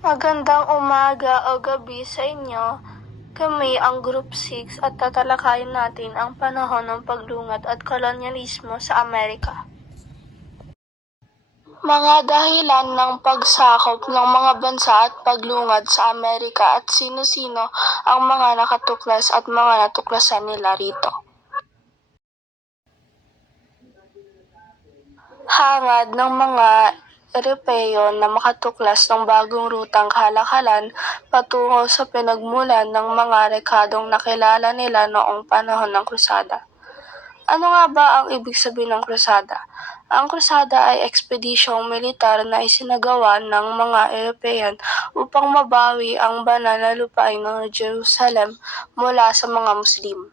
Magandang umaga o gabi sa inyo. Kami ang Group 6 at tatalakayin natin ang panahon ng paglungat at kolonyalismo sa Amerika. Mga dahilan ng pagsakop ng mga bansa at paglungad sa Amerika at sino-sino ang mga nakatuklas at mga natuklasan nila rito. Hangad ng mga Europeo na makatuklas ng bagong rutang kalakalan patungo sa pinagmulan ng mga rekadong nakilala nila noong panahon ng krusada. Ano nga ba ang ibig sabihin ng krusada? Ang krusada ay ekspedisyong militar na isinagawa ng mga European upang mabawi ang banal na lupain ng Jerusalem mula sa mga Muslim.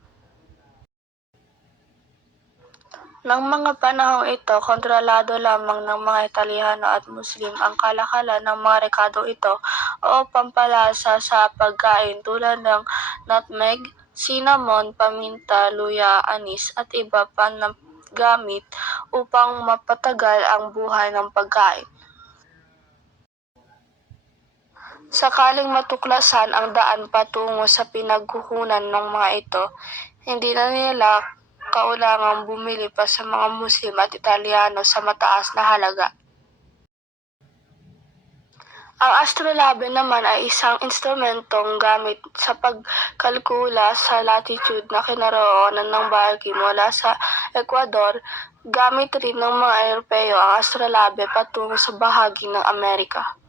Nang mga panahong ito, kontrolado lamang ng mga Italyano at Muslim ang kalakalan ng mga rekadong ito o pampalasa sa pagkain tulad ng nutmeg, cinnamon, paminta, luya, anis at iba pa na gamit upang mapatagal ang buhay ng pagkain. Sakaling matuklasan ang daan patungo sa pinagkukunan ng mga ito, hindi na nila kaulangang bumili pa sa mga Muslim at Italyano sa mataas na halaga. Ang astrolabe naman ay isang instrumentong gamit sa pagkalkula sa latitude na kinaroonan ng bahagi mula sa Ecuador. Gamit rin ng mga Europeo ang astrolabe patungo sa bahagi ng Amerika.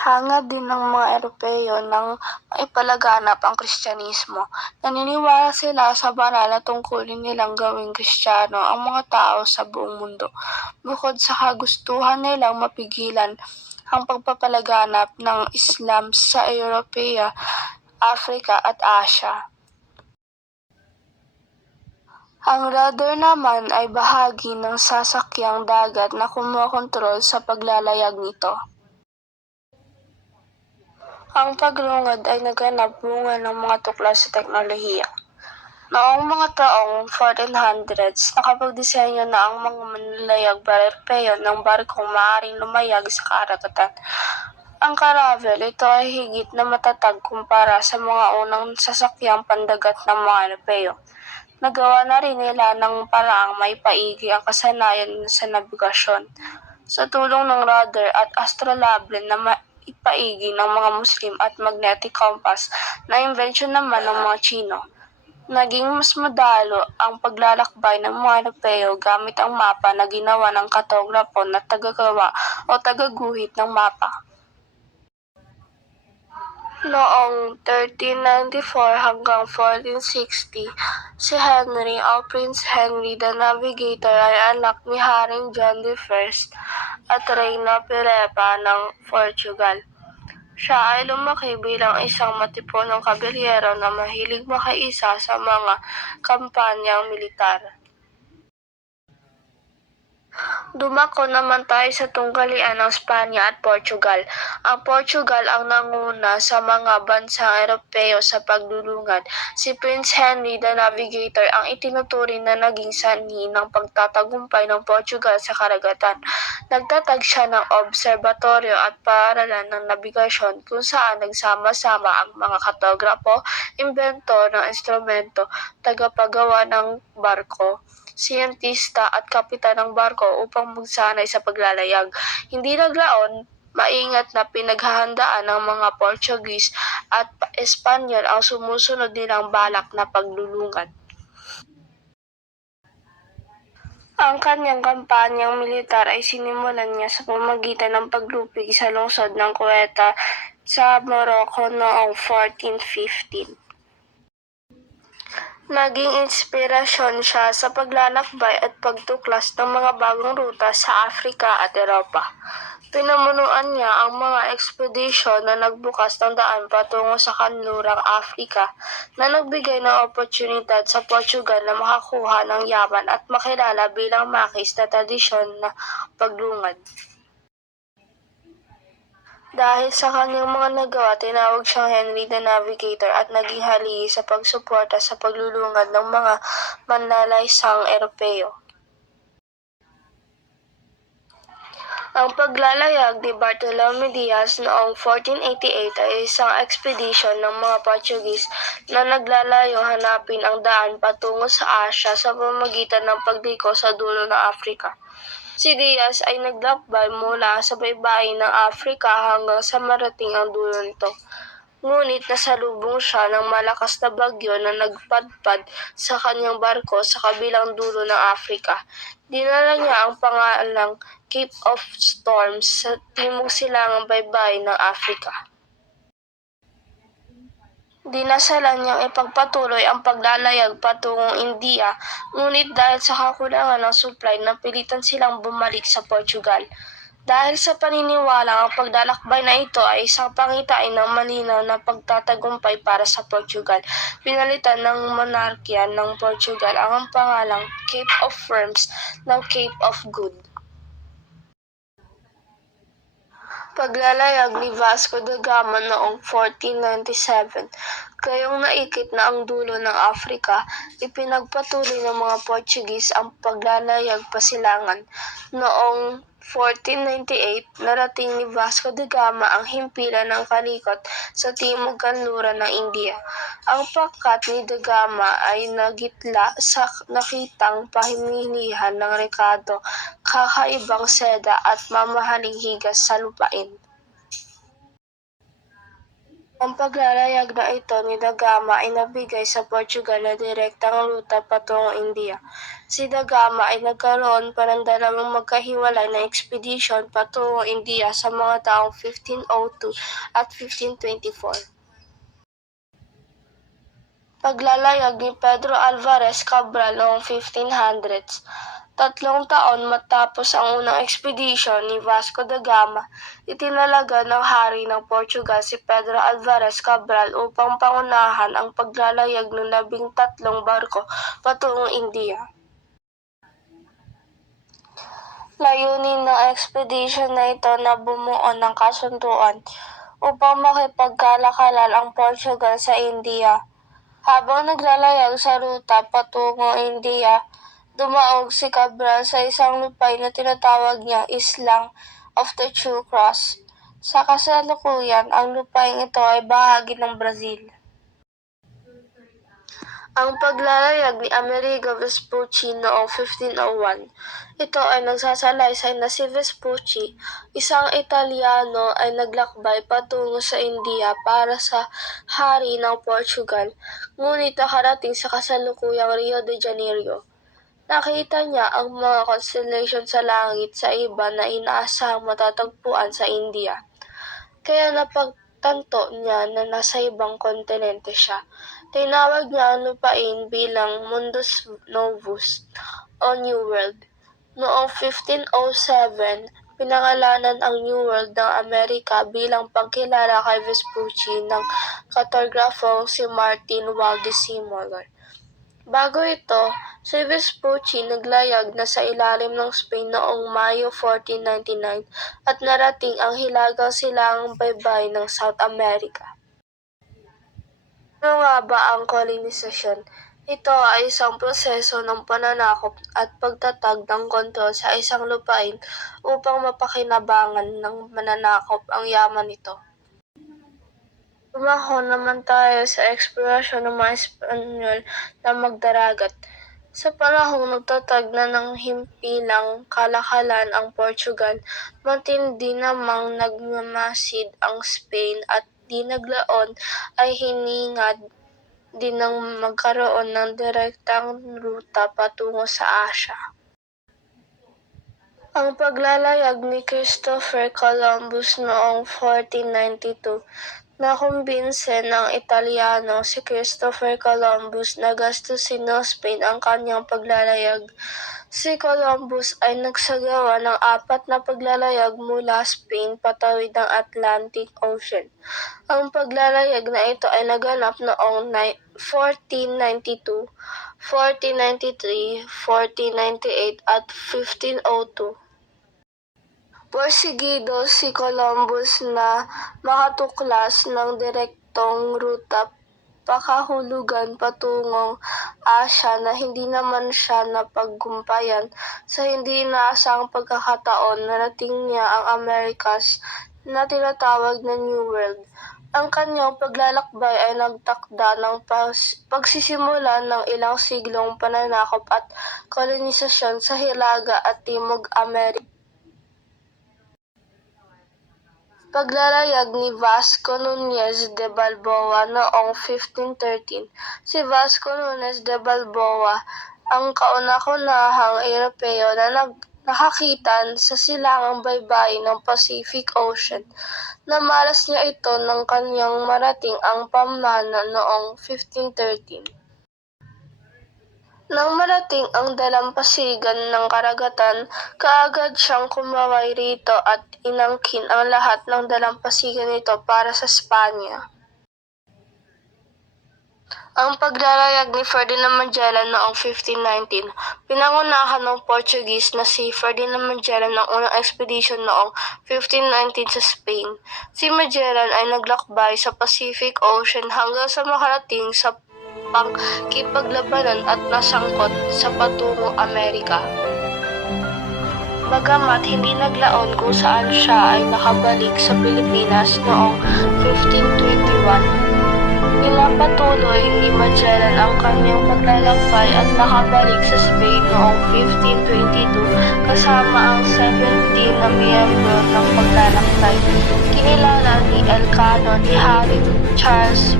Hangad din ng mga Europeo nang maipalaganap ang Kristyanismo. Naniniwala sila sa banal na tungkulin nilang gawing Kristiyano ang mga tao sa buong mundo, bukod sa kagustuhan nilang mapigilan ang pagpapalaganap ng Islam sa Europea, Africa at Asia. Ang rudder naman ay bahagi ng sasakyang dagat na kumokontrol sa paglalayag nito. Ang paglungad ay naganap bunga ng mga tuklas sa teknolohiya. Noong mga taong 1400s, nakapagdisenyo na ang mga manlalayag Europeo ng barkong maaaring lumayag sa karagatan. Ang karavel, ito ay higit na matatag kumpara sa mga unang sasakyang pandagat ng mga Europeo. Nagawa na rin nila ng paraang maipaigi ang kasanayan sa nabigasyon. Sa tulong ng rudder at astrolabe na ipaigi ng mga Muslim at magnetic compass na imbensyon naman ng mga Tsino. Naging mas madalo ang paglalakbay ng mga Europeo gamit ang mapa na ginawa ng kartograpo na tagagawa o tagaguhit ng mapa. Noong 1394 hanggang 1460, si Henry o Prince Henry the Navigator ay anak ni Haring John I at Reyna Pirepa ng Portugal. Siya ay lumaki bilang isang matipunong kabalyero na mahilig makiisa sa mga kampanyang militar. Dumako naman tayo sa tunggalian ng Spanya at Portugal. Ang Portugal ang nanguna sa mga bansang Europeo sa paglulungad. Si Prince Henry the Navigator ang itinuturing na naging sanhi ng pagtatagumpay ng Portugal sa karagatan. Nagtatag siya ng obserbatoryo at paaralan ng nabigasyon kung saan nagsama-sama ang mga kartograpo, inventor ng instrumento, tagapagawa ng barko, siyentista at kapitan ng barko upang magsanay sa paglalayag. Hindi naglaon, maingat na pinaghahandaan ng mga Portuguese at Espanyol ang sumusunod nilang balak na paglulungad. Ang kanyang kampanyang militar ay sinimulan niya sa pamamagitan ng paglupig sa lungsod ng Ceuta sa Morocco noong 1415. Naging inspirasyon siya sa paglalakbay at pagtuklas ng mga bagong ruta sa Afrika at Europa. Pinamunuan niya ang mga ekspedisyon na nagbukas ng daan patungo sa kanlurang Afrika na nagbigay ng oportunidad sa Portugal na makakuha ng yaman at makilala bilang makis na tradisyon na paglungad. Dahil sa kanyang mga nagawa, tinawag siyang Henry the Navigator at naging haligi sa pagsuporta sa paglulungad ng mga manlalaysang Europeo. Ang paglalayag ni Bartolome Diaz noong 1488 ay isang ekspedisyon ng mga Portuguese na naglalayong hanapin ang daan patungo sa Asya sa pamamagitan ng pagliko sa dulo ng Afrika. Si Diaz ay naglakbay mula sa baybayin ng Afrika hanggang sa marating ang dulo nito. Ngunit nasalubong siya ng malakas na bagyo na nagpadpad sa kanyang barko sa kabilang dulo ng Afrika. Dinala niya ang pangalang Cape of Storms sa timog silangang baybayin ng Afrika. Dinasalan niyang ipagpatuloy ang paglalayag patungong India, ngunit dahil sa kakulangan ng supply, napilitan silang bumalik sa Portugal. Dahil sa paniniwala ang paglalakbay na ito ay isang pangitain ng malinaw na pagtatagumpay para sa Portugal, pinalitan ng monarkya ng Portugal ang pangalang Cape of Worms ng Cape of Good. Paglalayag ni Vasco da Gama noong 1497, gayong naikit na ang dulo ng Afrika, ipinagpatuloy ng mga Portuguese ang paglalayag pasilangan. Noong 1498, narating ni Vasco da Gama ang himpilan ng kalikot sa timog kanluran ng India. Ang pangkat ni da Gama ay nagitla sa nakitang pamilihan ng rekado, kakaibang seda at mamahaling higas sa lupain. Ang paglalayag na ito ni da Gama ay nabigay sa Portugal na direktang ruta patungong India. Si da Gama ay nagkaroon pa ng dalawang magkahiwalay na ekspedisyon patungong India sa mga taong 1502 at 1524. Paglalayag ni Pedro Alvarez Cabral noong 1500s. 3 taon matapos ang unang ekspedisyon ni Vasco da Gama, itinalaga ng hari ng Portugal si Pedro Alvarez Cabral upang pangunahan ang paglalayag ng 13 barko patungong India. Layunin ng ekspedisyon na ito na bumuo ng kasunduan upang makipagkalakalan ang Portugal sa India. Habang naglalayag sa ruta patungong India, dumaog si Cabral sa isang lupay na tinatawag niya Islang of the True Cross. Sa kasalukuyan, ang lupaing ito ay bahagi ng Brazil. Ang paglalayag ni Amerigo Vespucci noong 1501. Ito ay nagsasalaysay na si Vespucci, isang Italyano, ay naglakbay patungo sa India para sa hari ng Portugal, ngunit nakarating sa kasalukuyang Rio de Janeiro. Nakita niya ang mga constellation sa langit sa iba na inaasahang matatagpuan sa India. Kaya napagtanto niya na nasa ibang kontinente siya. Tinawag niya ang lupain bilang Mundus Novus o New World. Noong 1507, pinangalanan ang New World ng Amerika bilang pagkilala kay Vespucci ng kartografong si Martin Waldes Seymour. Bago ito, si Vespucci naglayag na sa ilalim ng Spain noong Mayo 1499 at narating ang hilagang silangang baybay ng South America. Ano nga ba ang kolonisasyon? Ito ay isang proseso ng pananakop at pagtatag ng kontrol sa isang lupain upang mapakinabangan ng mananakop ang yaman nito. Tumahon naman tayo sa eksplorasyon ng mga Espanyol na magdaragat. Sa panahong nagtatag na ng himpilang kalakalan ang Portugal, matindi namang nagmamasid ang Spain at di naglaon ay hiningad din ng magkaroon ng direktang ruta patungo sa Asya. Ang paglalayag ni Christopher Columbus noong 1492. Nakumbinse ng Italyano si Christopher Columbus na gastusin ng Spain ang kanyang paglalayag. Si Columbus ay nagsagawa ng 4 na paglalayag mula Spain patawid ng Atlantic Ocean. Ang paglalayag na ito ay naganap noong 1492, 1493, 1498 at 1502. Porsigido si Columbus na makatuklas ng direktong ruta pakahulugan patungong Asya na hindi naman siya napaggumpayan. Sa hindi inaasahang pagkakataon, narating niya ang Amerikas na tinatawag na New World. Ang kanyang paglalakbay ay nagtakda ng pagsisimula ng ilang siglong pananakop at kolonisasyon sa Hilaga at Timog Amerika. Paglalayag ni Vasco Núñez de Balboa noong 1513. Si Vasco Núñez de Balboa ang kauna-unahang Europeo na nakakita sa silangang baybayin ng Pacific Ocean. Namalas niya ito nang kanyang marating ang pamana noong 1513. Nang marating ang dalampasigan ng karagatan, kaagad siyang kumaway rito at inangkin ang lahat ng dalampasigan nito para sa Espanya. Ang paglalayag ni Ferdinand Magellan noong 1519, pinangunahan ng Portuguese na si Ferdinand Magellan ng unang expedition noong 1519 sa Spain. Si Magellan ay naglakbay sa Pacific Ocean hanggang sa makarating sa pangkipaglabanan at nasangkot sa patungong Amerika. Bagamat hindi naglaon kung saan siya ay nakabalik sa Pilipinas noong 1521, pinapatuloy ni Magellan ang kanyang paglalakbay at nakabalik sa Spain noong 1522 kasama ang 17 na miyembro ng paglalakbay. Kinilala ni Elcano ni Harry Charles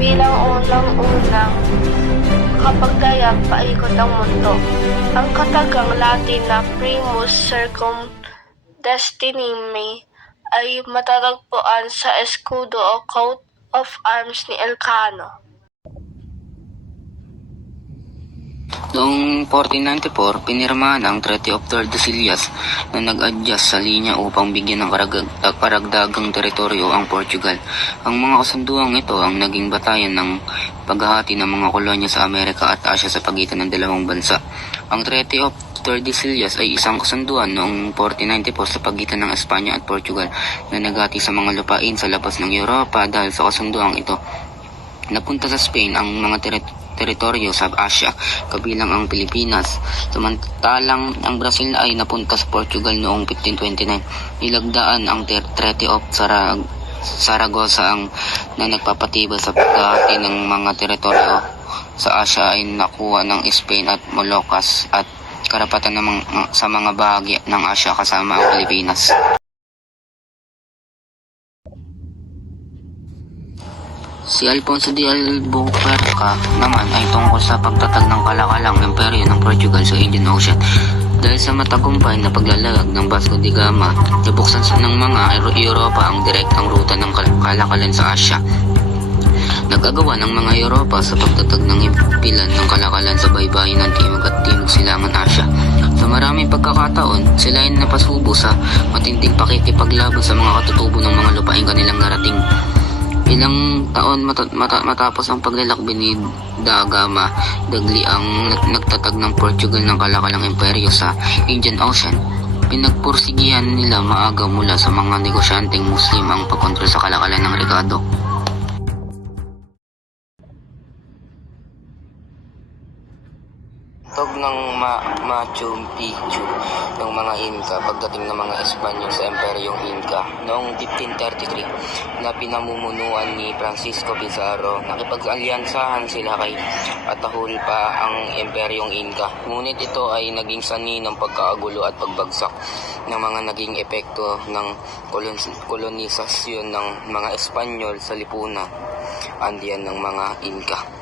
bilang unang-unang kapagdayag paikot ng mundo. Ang katagang Latin na Primus Circumdestinime ay matatagpuan sa escudo o coat of arms ni Elcano. Noong 1494, pinirmahan ang Treaty of Tordesillas na nag-adjust sa linya upang bigyan ng karagdagang teritoryo ang Portugal. Ang mga kasunduang ito ang naging batayan ng paghahati ng mga kolonya sa Amerika at Asya sa pagitan ng dalawang bansa. Ang Treaty of Tordesillas ay isang kasunduan noong 1494 sa pagitan ng Espanya at Portugal na naghati sa mga lupain sa labas ng Europa. Dahil sa kasunduang ito, napunta sa Spain ang mga teritoryo sa Asya, kabilang ang Pilipinas. Samantalang ang Brazil ay napunta sa Portugal noong 1529. Nilagdaan ang Treaty of Saragossa na nagpapatibay sa paghahati ng mga teritoryo sa Asya ay nakuha ng Spain at Moluccas at karapatan sa mga bahagi ng Asya kasama ang Pilipinas. Si Alfonso de Albuquerque naman ay tungkol sa pagtatag ng kalakalang imperyo ng Portugal sa Indian Ocean. Dahil sa matagumpay na paglalayag ng Vasco da Gama, nabuksan ng mga Europa ang direktang ruta ng kalakalan sa Asya. Nag-agawa ng mga Europa sa pagtatag ng impilan ng kalakalan sa baybayin ng Timog at Timog Silangan Asya. Sa maraming pagkakataon, sila ay napasubo sa matinding pakikipaglaban sa mga katutubo ng mga lupaing kanilang narating. Ilang taon matapos ang paglalakbay ni da Gama, dagli ang nagtatag ng Portugal ng kalakalang imperyo sa Indian Ocean. Pinagpursigihan nila maaga mula sa mga negosyanteng Muslim ang pagkontrol sa kalakalan ng Recado. Tog ng Machu Picchu ng mga Inca pagdating ng mga Espanyol sa Imperyong Inca noong 1533 na pinamumunuan ni Francisco Pizarro. Nakipag-alyansahan sila kay Atahualpa ang Imperyong Inca. Ngunit ito ay naging sanhi ng pagkaagulo at pagbagsak ng mga naging epekto ng kolonisasyon ng mga Espanyol sa lipunan Andean ng mga Inca.